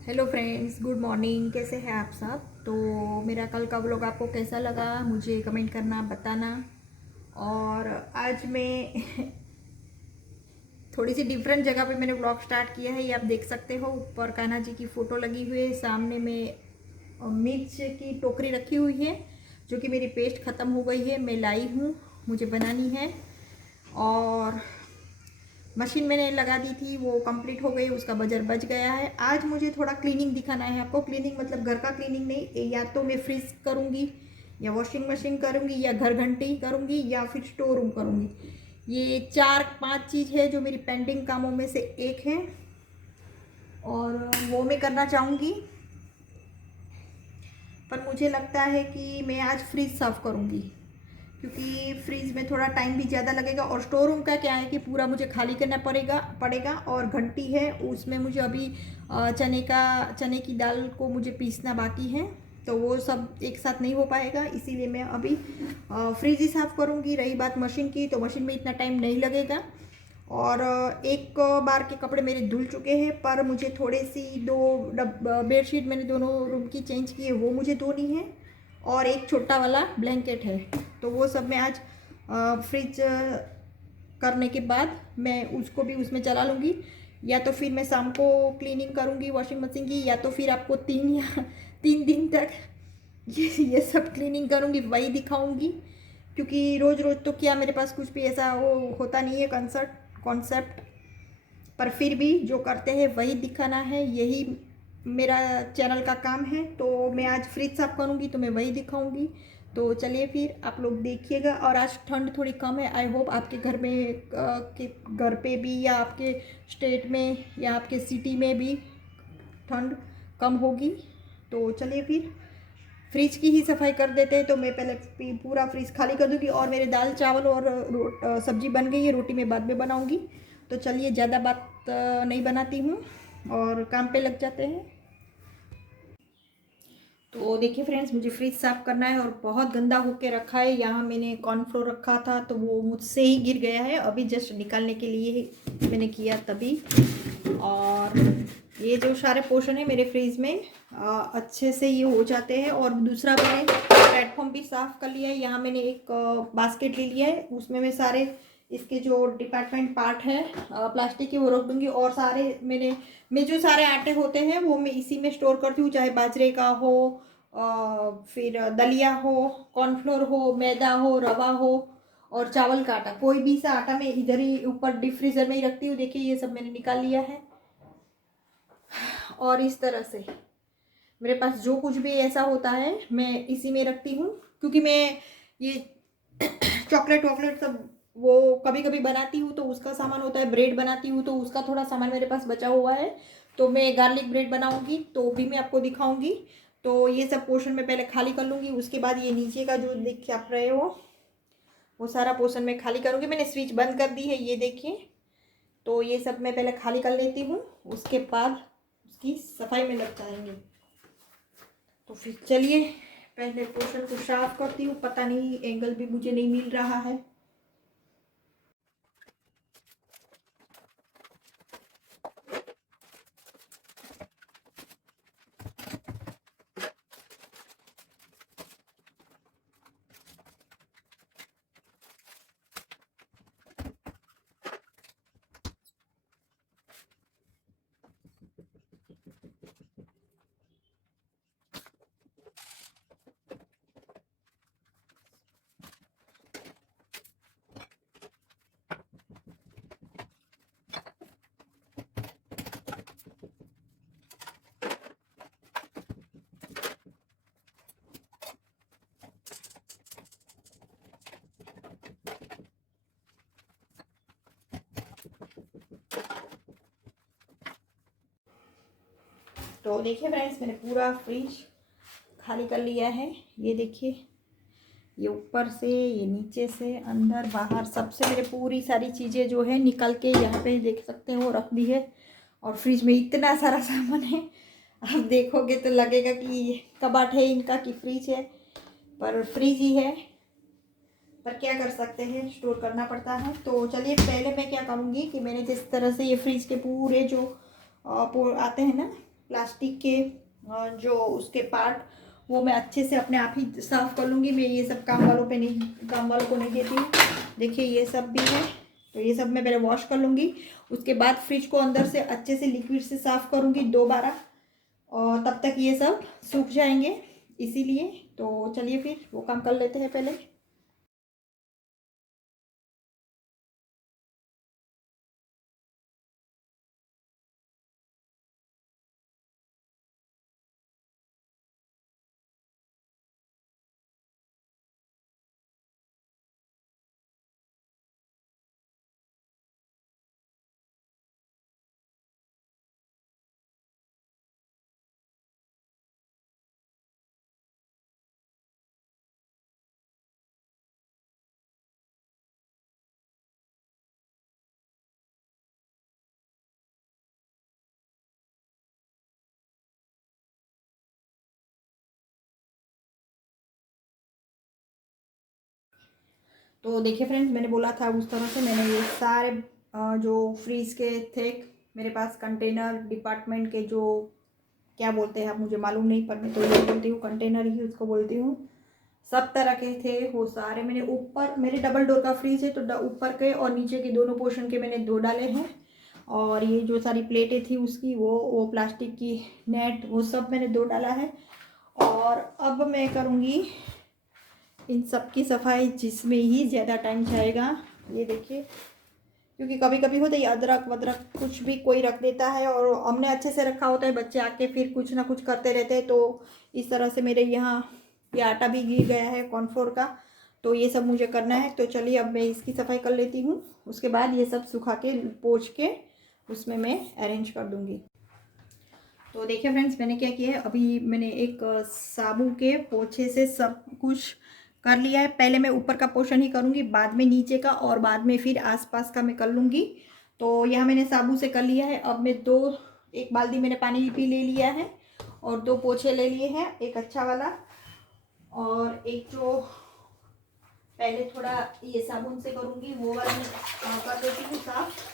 Hello friends, good morning. कैसे हैं आप सब? तो मेरा कल का व्लॉग आपको कैसा लगा मुझे कमेंट करना, बताना। और आज मैं थोड़ी सी डिफरेंट जगह पे मैंने व्लॉग स्टार्ट किया है। ये आप देख सकते हो, ऊपर कान्हा जी की फ़ोटो लगी हुई है, सामने में मिर्च की टोकरी रखी हुई है जो कि मेरी पेस्ट ख़त्म हो गई है, मैं लाई हूँ, मुझे बनानी है। और मशीन मैंने लगा दी थी, वो कंप्लीट हो गई, उसका बजर बच गया है। आज मुझे थोड़ा क्लीनिंग दिखाना है आपको। क्लीनिंग मतलब घर का क्लीनिंग नहीं, या तो मैं फ्रिज करूँगी या वॉशिंग मशीन करूँगी या घर घंटी करूँगी या फिर स्टोर रूम करूँगी। ये 4-5 चीज़ है जो मेरी पेंडिंग कामों में से एक है और वो मैं करना चाहूँगी। पर मुझे लगता है कि मैं आज फ्रिज साफ़ करूँगी क्योंकि फ्रिज में थोड़ा टाइम भी ज़्यादा लगेगा। और स्टोर रूम का क्या है कि पूरा मुझे खाली करना पड़ेगा। और घंटी है, उसमें मुझे अभी चने की दाल को मुझे पीसना बाकी है, तो वो सब एक साथ नहीं हो पाएगा, इसीलिए मैं अभी फ्रिज ही साफ़ करूँगी। रही बात मशीन की, तो मशीन में इतना टाइम नहीं लगेगा। और एक बार के कपड़े मेरे धुल चुके हैं, पर मुझे थोड़ी सी बेडशीट मैंने दोनों रूम की चेंज की है, वो मुझे धोनी है। और एक छोटा वाला ब्लैंकेट है, तो वो सब मैं आज फ्रिज करने के बाद मैं उसको भी उसमें चला लूँगी। या तो फिर मैं शाम को क्लीनिंग करूँगी वॉशिंग मशीन की, या तो फिर आपको 3 दिन तक ये सब क्लीनिंग करूँगी, वही दिखाऊँगी। क्योंकि रोज़ रोज़ तो क्या मेरे पास कुछ भी ऐसा वो होता नहीं है कॉन्सेप्ट। पर फिर भी जो करते हैं वही दिखाना है, यही मेरा चैनल का काम है। तो मैं आज फ्रिज साफ करूँगी तो मैं वही दिखाऊँगी। तो चलिए फिर आप लोग देखिएगा। और आज ठंड थोड़ी कम है, आई होप आपके घर में के घर पे भी, या आपके स्टेट में या आपके सिटी में भी ठंड कम होगी। तो चलिए फिर फ्रिज की ही सफाई कर देते हैं। तो मैं पहले पूरा फ्रिज खाली कर दूँगी। और मेरे दाल चावल और सब्जी बन गई है, रोटी मैं बाद में बनाऊँगी। तो चलिए ज़्यादा बात नहीं बनाती हूँ और काम पे लग जाते हैं। तो देखिए फ्रेंड्स, मुझे फ्रिज साफ़ करना है और बहुत गंदा होके रखा है। यहाँ मैंने कॉर्नफ्लोर रखा था तो वो मुझसे ही गिर गया है, अभी जस्ट निकालने के लिए मैंने किया तभी। और ये जो सारे पोर्शन है मेरे फ्रिज में अच्छे से ये हो जाते हैं। और दूसरा मैंने प्लेटफॉर्म भी साफ़ कर लिया है। यहाँ मैंने एक बास्केट ले लिया है, उसमें मैं सारे इसके जो डिपार्टमेंट पार्ट है प्लास्टिक के वो रख दूँगी। और सारे मैं जो सारे आटे होते हैं वो मैं इसी में स्टोर करती हूँ, चाहे बाजरे का हो, फिर दलिया हो, कॉर्नफ्लोर हो, मैदा हो, रवा हो और चावल का आटा, कोई भी सा आटा मैं इधर ही ऊपर डीप फ्रीज़र में ही रखती हूँ। देखिए ये सब मैंने निकाल लिया है। और इस तरह से मेरे पास जो कुछ भी ऐसा होता है मैं इसी में रखती हूँ, क्योंकि मैं ये चॉकलेट वॉकलेट सब वो कभी कभी बनाती हूँ तो उसका सामान होता है, ब्रेड बनाती हूँ तो उसका थोड़ा सामान मेरे पास बचा हुआ है। तो मैं गार्लिक ब्रेड बनाऊँगी तो भी मैं आपको दिखाऊँगी। तो ये सब पोर्शन में पहले खाली कर लूँगी, उसके बाद ये नीचे का जो देख आप रहे हो वो सारा पोर्शन में खाली करूँगी। मैंने स्विच बंद कर दी है, ये देखिए। तो ये सब मैं पहले खाली कर लेती हूँ, उसके बाद उसकी सफाई में लग जाएंगे। तो फिर चलिए पहले पोर्शन को साफ करती हूँ। पता नहीं एंगल भी मुझे नहीं मिल रहा है। तो देखिए फ्रेंड्स, मैंने पूरा फ्रिज खाली कर लिया है। ये देखिए, ये ऊपर से, ये नीचे से, अंदर बाहर सबसे मेरे पूरी सारी चीज़ें जो है निकल के यहाँ पे देख सकते हो रख दी है। और फ्रिज में इतना सारा सामान है, आप देखोगे तो लगेगा कि ये कबाट है इनका कि फ्रिज है, पर फ्रिज ही है। पर क्या कर सकते हैं, स्टोर करना पड़ता है। तो चलिए पहले मैं क्या करूँगी कि मैंने जिस तरह से ये फ्रिज के पूरे जो आते हैं ना प्लास्टिक के जो उसके पार्ट, वो मैं अच्छे से अपने आप ही साफ़ कर लूँगी। मैं ये सब काम वालों को नहीं देती हूँ। देखिए ये सब भी है, तो ये सब मैं पहले वॉश कर लूँगी। उसके बाद फ्रिज को अंदर से अच्छे से लिक्विड से साफ़ करूँगी 2 बार, और तब तक ये सब सूख जाएंगे, इसीलिए। तो चलिए फिर वो काम कर लेते हैं पहले। तो देखिए फ्रेंड्स, मैंने बोला था उस तरह से मैंने ये सारे जो फ्रीज के थे मेरे पास कंटेनर, डिपार्टमेंट के जो क्या बोलते हैं, अब मुझे मालूम नहीं, पर मैं तो ये बोलती हूँ कंटेनर ही उसको बोलती हूँ। सब तरह के थे वो सारे मैंने ऊपर, मेरे डबल डोर का फ्रीज है तो ऊपर के और नीचे के दोनों पोर्शन के मैंने 2 डाले हैं। और ये जो सारी प्लेटें थी उसकी, वो प्लास्टिक की नेट, वो सब मैंने 2 डाला है। और अब मैं करूँगी इन सब की सफाई, जिसमें ही ज़्यादा टाइम जाएगा। ये देखिए, क्योंकि कभी कभी होता है अदरक वदरक कुछ भी कोई रख देता है और हमने अच्छे से रखा होता है, बच्चे आके फिर कुछ ना कुछ करते रहते हैं। तो इस तरह से मेरे यहाँ ये आटा भी गिर गया है कॉर्नफ्लोर का, तो ये सब मुझे करना है। तो चलिए अब मैं इसकी सफाई कर लेती हूँ, उसके बाद ये सब सुखा के पोंछ के उसमें मैं अरेंज कर दूँगी। तो देखिए फ्रेंड्स, मैंने क्या किया है, अभी मैंने एक साबुन के पोछे से सब कुछ कर लिया है। पहले मैं ऊपर का पोर्शन ही करूँगी, बाद में नीचे का, और बाद में फिर आसपास का मैं कर लूँगी। तो यहाँ मैंने साबुन से कर लिया है। अब मैं एक बाल्टी मैंने पानी भी ले लिया है और 2 पोछे ले लिए हैं, एक अच्छा वाला और एक जो पहले थोड़ा ये साबुन से करूँगी वो वाला मैं कर देती हूँ साफ।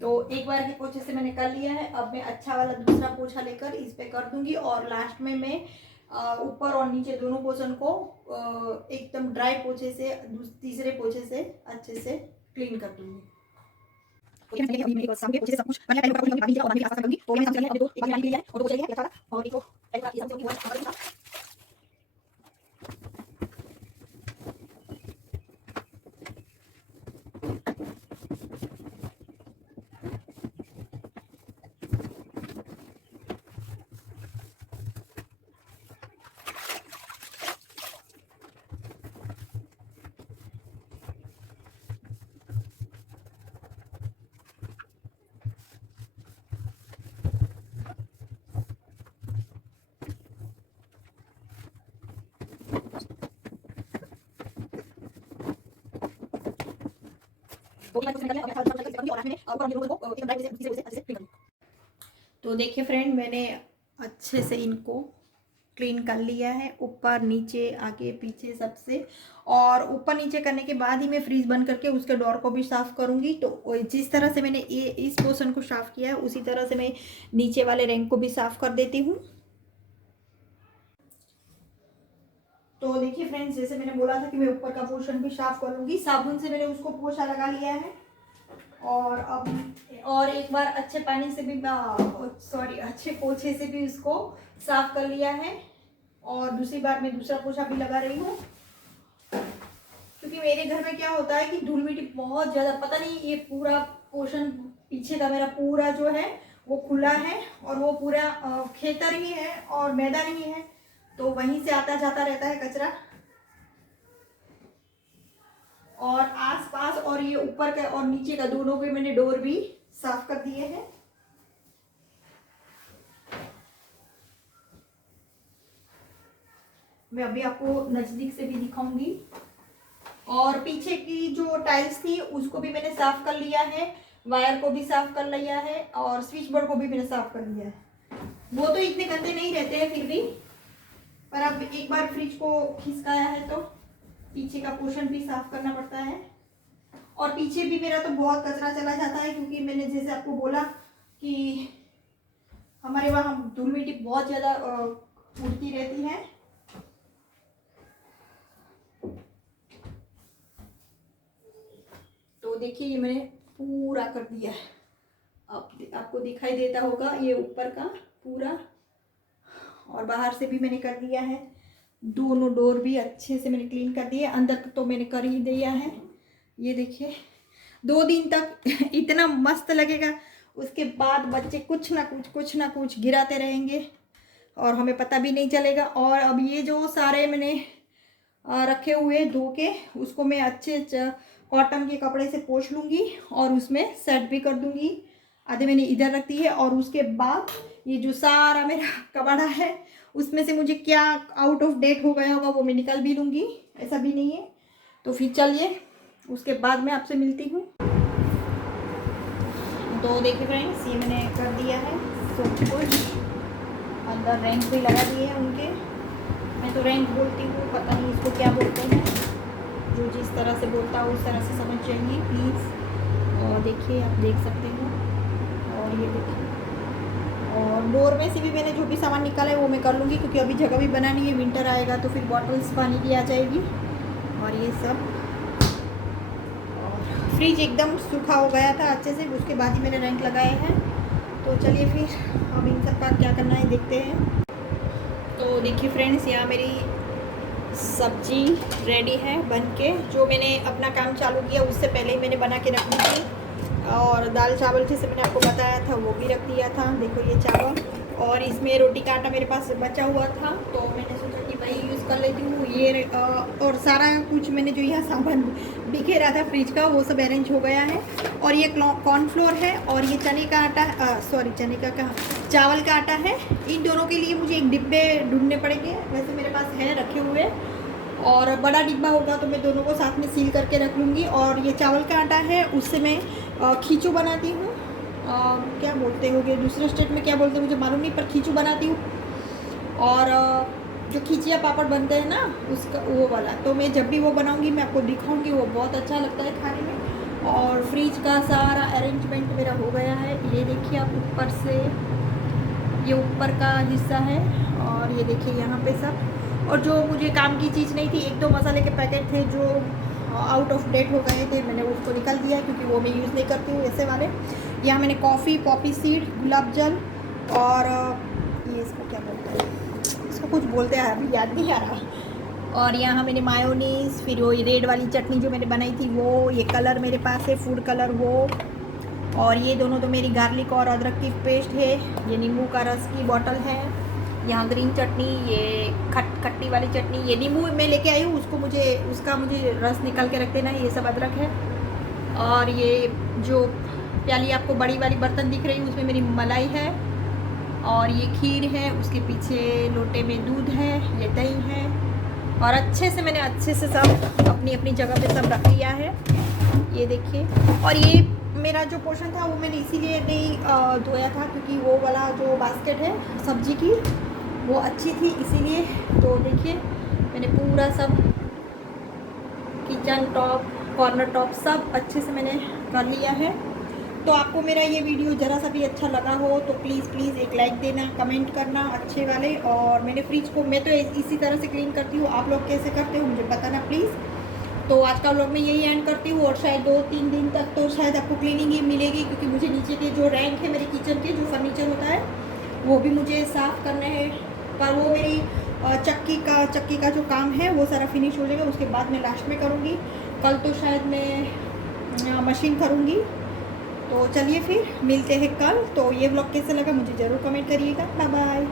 तो एक बार के पोछे से मैंने कर लिया है। अब मैं अच्छा वाला दूसरा पोछा लेकर इस पे कर दूंगी और लास्ट में मैं ऊपर और नीचे दोनों पोर्शन को एकदम ड्राई पोछे से तीसरे पोछे से अच्छे से क्लीन कर दूंगी। तो ये अभी मेरे सामने पोछे से सब कुछ मैंने पहले ऊपर पानी दिया और बाद में आसान करूंगी। तो मैंने समझ लिया, अभी तो एक पानी लिया है और दो पोछे लिया है और एक को एक बार ये समझ होगी और तो देखिए फ्रेंड, मैंने अच्छे से इनको क्लीन कर लिया है, ऊपर नीचे आगे पीछे सबसे। और ऊपर नीचे करने के बाद ही मैं फ्रीज बंद करके उसके डोर को भी साफ़ करूँगी। तो जिस तरह से मैंने ये इस पोर्शन को साफ़ किया है उसी तरह से मैं नीचे वाले रैंक को भी साफ़ कर देती हूँ। तो देखिए फ्रेंड्स, जैसे मैंने बोला था कि मैं ऊपर का पोर्शन भी साफ़ करूँगी, साबुन से मैंने उसको पोछा लगा लिया है। और अब और एक बार अच्छे पानी से भी अच्छे पोछे से भी उसको साफ कर लिया है। और दूसरी बार मैं दूसरा पोछा भी लगा रही हूँ, क्योंकि मेरे घर में क्या होता है कि धूल मिट्टी बहुत ज़्यादा, पता नहीं, ये पूरा पोर्शन पीछे का मेरा पूरा जो है वो खुला है और वो पूरा खेतर ही है और मैदान ही है, तो वहीं से आता जाता रहता है कचरा। और आसपास और ये ऊपर का और नीचे का दोनों के मैंने डोर भी साफ कर दिए हैं। मैं अभी आपको नजदीक से भी दिखाऊंगी। और पीछे की जो टाइल्स थी उसको भी मैंने साफ कर लिया है, वायर को भी साफ कर लिया है और स्विच बोर्ड को भी मैंने साफ कर लिया है। वो तो इतने गंदे नहीं रहते हैं फिर भी, पर अब एक बार फ्रिज को खिसकाया है तो पीछे का पोर्शन भी साफ करना पड़ता है। और पीछे भी मेरा तो बहुत कचरा चला जाता है, क्योंकि मैंने जैसे आपको बोला कि हमारे वहाँ धूल मिट्टी बहुत ज़्यादा उड़ती रहती है। तो देखिए ये मैंने पूरा कर दिया है, अब आपको दिखाई देता होगा ये ऊपर का पूरा, और बाहर से भी मैंने कर दिया है। दोनों डोर भी अच्छे से मैंने क्लीन कर दिए, अंदर तो मैंने कर ही दिया है। ये देखिए 2 दिन तक इतना मस्त लगेगा, उसके बाद बच्चे कुछ ना कुछ गिराते रहेंगे और हमें पता भी नहीं चलेगा। और अब ये जो सारे मैंने रखे हुए धो के, उसको मैं अच्छे कॉटन के कपड़े से पोंछ लूँगी और उसमें सेट भी कर दूँगी। आधे मैंने इधर रख दी है और उसके बाद ये जो सारा मेरा कबाड़ा है उसमें से मुझे क्या आउट ऑफ डेट हो गया होगा वो मैं निकाल भी लूँगी, ऐसा भी नहीं है। तो फिर चलिए उसके बाद मैं आपसे मिलती हूँ। तो देखिए फ्रेंड्स, ये मैंने कर दिया है सब कुछ, अंदर रैंक भी लगा दिए हैं उनके। मैं तो रैंक बोलती हूँ, पता नहीं इसको क्या बोलते हैं, जो जिस तरह से बोलता है उस तरह से समझ जाइए प्लीज़। और देखिए आप देख सकते हैं, और ये देखिए, और डोर में से भी मैंने जो भी सामान निकाला है वो मैं कर लूँगी, क्योंकि अभी जगह भी बनानी है, विंटर आएगा तो फिर बॉटल्स पानी की आ जाएगी और ये सब। और फ्रिज एकदम सूखा हो गया था अच्छे से, उसके बाद ही मैंने रैंक लगाए हैं। तो चलिए फिर अब इन सब का क्या करना है देखते हैं। तो देखिए फ्रेंड्स, यहाँ मेरी सब्जी रेडी है बन के, जो मैंने अपना काम चालू किया उससे पहले ही मैंने बना के रख दी थी। और दाल चावल जैसे मैंने आपको बताया था वो भी रख दिया था। देखो ये चावल, और इसमें रोटी का आटा मेरे पास बचा हुआ था तो मैंने सोचा कि भाई यूज़ कर लेती हूँ ये। और सारा कुछ मैंने जो यहाँ सामान बिखेरा था फ्रिज का वो सब अरेंज हो गया है। और ये कॉर्नफ्लोर है और ये चने का आटा, सॉरी चने का कहाँ, चावल का आटा है। इन दोनों के लिए मुझे एक डिब्बे ढूंढने पड़ेंगे, वैसे मेरे पास है रखे हुए, और बड़ा डिब्बा होगा तो मैं दोनों को साथ में सील करके रख लूँगी। और ये चावल का आटा है, उससे मैं खींचू बनाती हूँ, क्या बोलते होगे दूसरे स्टेट में क्या बोलते हैं मुझे मालूम नहीं, पर खींचू बनाती हूँ। और जो खिचिया पापड़ बनते हैं ना उसका वो वाला, तो मैं जब भी वो बनाऊँगी मैं आपको दिखाऊँगी, वो बहुत अच्छा लगता है खाने में। और फ्रिज का सारा अरेंजमेंट मेरा हो गया है, ये देखिए आप ऊपर से, ये ऊपर का हिस्सा है और ये देखिए यहाँ पे सब। और जो मुझे काम की चीज़ नहीं थी, 1-2 मसाले के पैकेट थे जो आउट ऑफ डेट हो गए थे, मैंने उसको निकाल दिया क्योंकि वो मैं यूज़ नहीं करती हूँ ऐसे वाले। यहाँ मैंने कॉफ़ी, पॉपी सीड, गुलाब जल और ये इसको क्या बोलते हैं, इसको कुछ बोलते हैं अभी याद नहीं आ रहा। और यहाँ मैंने मायोनीज़, फिर वो रेड वाली चटनी जो मैंने बनाई थी वो, ये कलर मेरे पास है फूड कलर वो, और ये दोनों तो मेरी गार्लिक और अदरक की पेस्ट है। ये नींबू का रस की बॉटल है। यहाँ ग्रीन चटनी, ये खट्टी वाली चटनी, ये नींबू मैं लेके आई हूँ, उसका मुझे रस निकाल के रख देना है। ये सब अदरक है। और ये जो प्याली आपको बड़ी वाली बर्तन दिख रही है उसमें मेरी मलाई है। और ये खीर है, उसके पीछे लोटे में दूध है, ये दही है। और अच्छे से सब अपनी अपनी जगह पे सब रख लिया है, ये देखिए। और ये मेरा जो पोर्शन था वो मैंने इसीलिए नहीं धोया था क्योंकि वो वाला जो बास्केट है सब्जी की वो अच्छी थी इसीलिए। तो देखिए मैंने पूरा सब किचन टॉप, कॉर्नर टॉप सब अच्छे से मैंने कर लिया है। तो आपको मेरा ये वीडियो ज़रा सा भी अच्छा लगा हो तो प्लीज़ एक लाइक देना, कमेंट करना अच्छे वाले। और मैंने फ्रिज को मैं तो इसी तरह से क्लीन करती हूँ, आप लोग कैसे करते हो मुझे बताना प्लीज़। तो आज का व्लॉग मैं यही एंड करती हूँ और शायद 2-3 दिन तक तो शायद आपको क्लीनिंग ही मिलेगी क्योंकि मुझे नीचे के जो रैंक है मेरे किचन के जो फर्नीचर होता है वो भी मुझे साफ़ करना है। पर वो मेरी चक्की का जो काम है वो सारा फिनिश हो जाएगा, उसके बाद मैं लास्ट में करूँगी। कल तो शायद मैं मशीन करूँगी। तो चलिए फिर मिलते हैं कल। तो ये व्लॉग कैसे लगा मुझे ज़रूर कमेंट करिएगा। Bye bye.